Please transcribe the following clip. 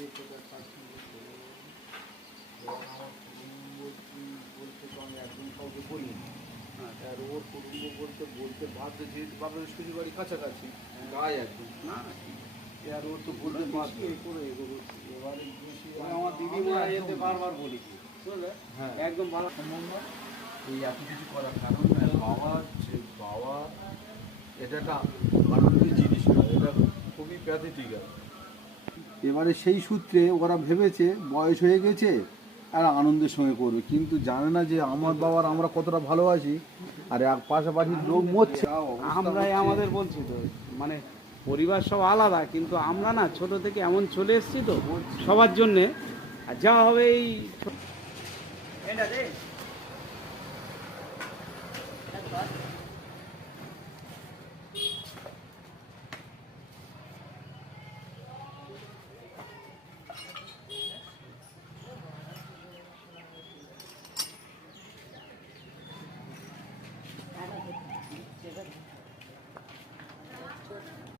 আমার কুটুম্ব বলতে তো আমি একদম কাউকে বলিনি। আর ওর কুটুম্ব বলতে বলতে বাধ্য, যেহেতু বাবার শ্বশুর বাড়ি কাছাকাছি গায়ে একদম না, আর ওর তো বলতে বাধ্য করে এগোবো। এবারে আমার দিদিমা এতে বারবার বলি বুঝলে, হ্যাঁ একদম ভালো সম্ভব না এই এত কিছু করার কারণ বাবা, যে বাবা এটা একটা আনন্দের জিনিস না, এটা খুবই প্যাথেটিক। এবারে সেই সূত্রে ওরা ভেবেছে বয়স হয়ে গেছে আর আনন্দের সঙ্গে করবে, কিন্তু জানে না যে আমার বাবার আমরা কতটা ভালোবাসি, আর এক পাশাপাশি লোক মরছে। আমরাই আমাদের বলছি তো, মানে পরিবার সব আলাদা, কিন্তু আমরা না ছোট থেকে এমন চলে এসেছি তো সবার জন্যে, আর যা হবে এই